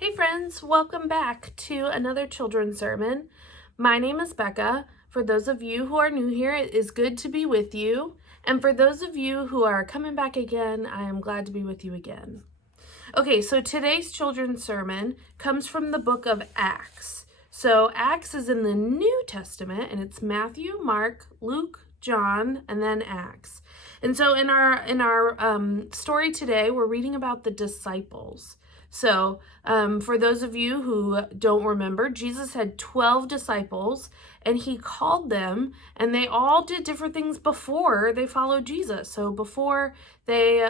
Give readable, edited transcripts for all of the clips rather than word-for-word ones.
Hey friends, welcome back to another children's sermon. My name is Becca. For those of you who are new here, it is good to be with you. And for those of you who are coming back again, I am glad to be with you again. Okay, so today's children's sermon comes from the book of Acts. So Acts is in the New Testament, and it's Matthew, Mark, Luke, John, and then Acts. And so in our story today, we're reading about the disciples. So for those of you who don't remember, Jesus had 12 disciples, and he called them, and they all did different things before they followed Jesus. So before they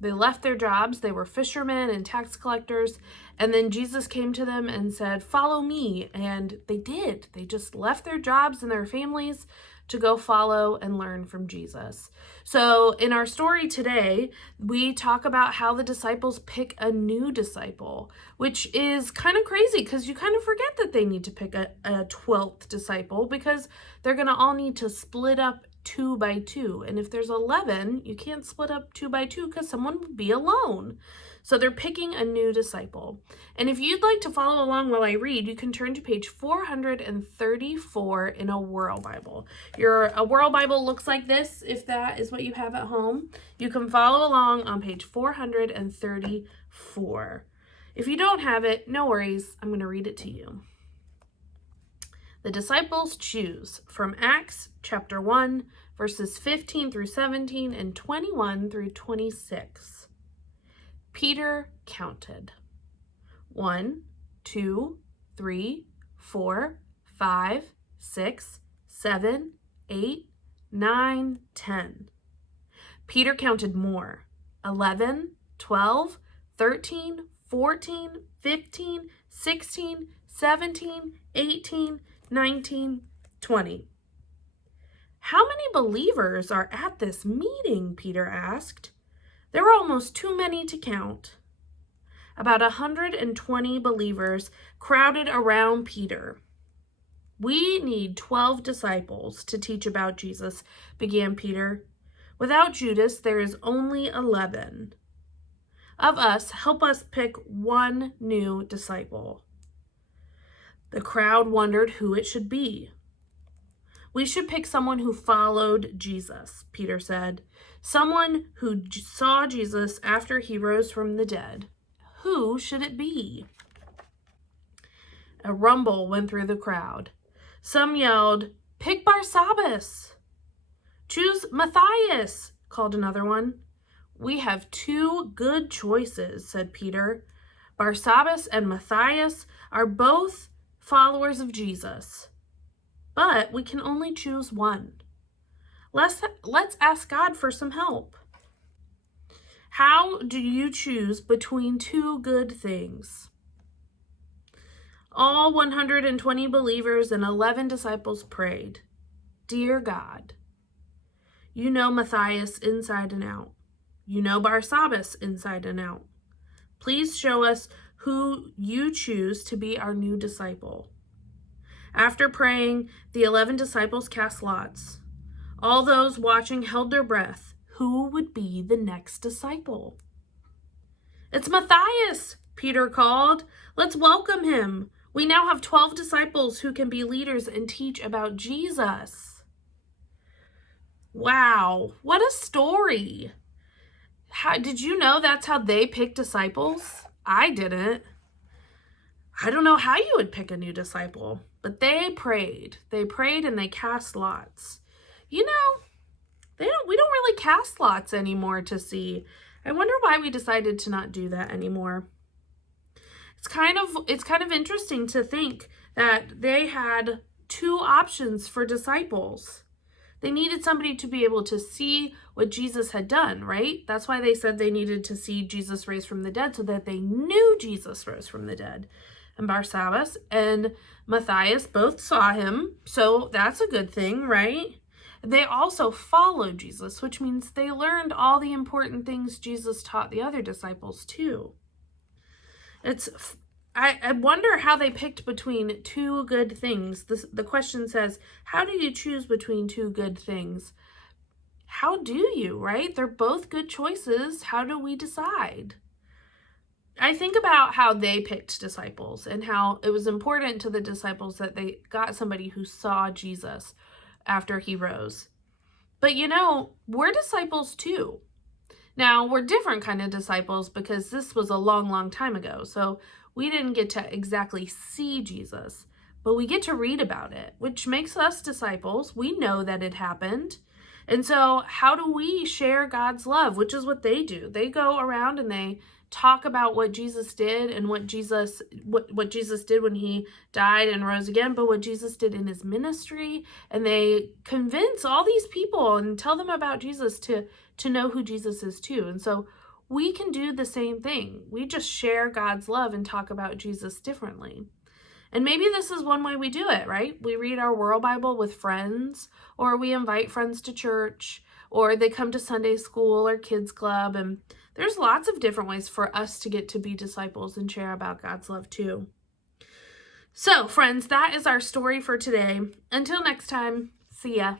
left their jobs, they were fishermen and tax collectors, and then Jesus came to them and said, "Follow me," and they did. They just left their jobs and their families to go follow and learn from Jesus. So in our story today, we talk about how the disciples pick a new disciple, which is kind of crazy because you kind of forget that they need to pick a 12th disciple because they're going to all need to split up 2 by 2. And if there's 11, you can't split up 2 by 2 because someone would be alone. So they're picking a new disciple. And if you'd like to follow along while I read, you can turn to page 434 in a World Bible. A World Bible looks like this, if that is what you have at home. You can follow along on page 434. If you don't have it, no worries, I'm going to read it to you. The disciples choose from Acts chapter 1, verses 15 through 17 and 21 through 26. Peter counted 1, 2, 3, 4, 5, 6, 7, 8, 9, 10. Peter counted more 11, 12, 13, 14, 15, 16, 17, 18, 19, 20. How many believers are at this meeting? Peter asked. There were almost too many to count. About 120 believers crowded around Peter. We need 12 disciples to teach about Jesus, began Peter. Without Judas, there is only 11. Of us, help us pick one new disciple. The crowd wondered who it should be. We should pick someone who followed Jesus, Peter said. Someone who saw Jesus after he rose from the dead. Who should it be? A rumble went through the crowd. Some yelled, "Pick Barsabbas!" "Choose Matthias," called another one. "We have 2 good choices," said Peter. "Barsabbas and Matthias are both followers of Jesus. But we can only choose one. Let's ask God for some help." How do you choose between 2 good things? All 120 believers and 11 disciples prayed, "Dear God, you know Matthias inside and out. You know Barsabbas inside and out. Please show us who you choose to be our new disciple." After praying, the 11 disciples cast lots. All those watching held their breath. Who would be the next disciple? "It's Matthias," Peter called. "Let's welcome him. We now have 12 disciples who can be leaders and teach about Jesus." Wow, what a story. Did you know that's how they pick disciples? I didn't. I don't know how you would pick a new disciple, but they prayed. They prayed and they cast lots. You know, we don't really cast lots anymore to see. I wonder why we decided to not do that anymore. It's kind of interesting to think that they had 2 options for disciples. They needed somebody to be able to see what Jesus had done, right? That's why they said they needed to see Jesus raised from the dead so that they knew Jesus rose from the dead. And Barsabbas and Matthias both saw him, so that's a good thing, right? They also followed Jesus, which means they learned all the important things Jesus taught the other disciples too. I wonder how they picked between 2 good things. The question says, how do you choose between 2 good things? How do you, right? They're both good choices. How do we decide? I think about how they picked disciples and how it was important to the disciples that they got somebody who saw Jesus after he rose. But we're disciples too. Now, we're different kind of disciples because this was a long, long time ago. So we didn't get to exactly see Jesus, but we get to read about it, which makes us disciples. We know that it happened. And so how do we share God's love, which is what they do? They go around and they talk about what Jesus did and what Jesus did when he died and rose again, but what Jesus did in his ministry. And they convince all these people and tell them about Jesus to know who Jesus is too. And so we can do the same thing. We just share God's love and talk about Jesus differently. And maybe this is one way we do it, right? We read our World Bible with friends, or we invite friends to church, or they come to Sunday school or kids club. And there's lots of different ways for us to get to be disciples and share about God's love too. So, friends, that is our story for today. Until next time, see ya.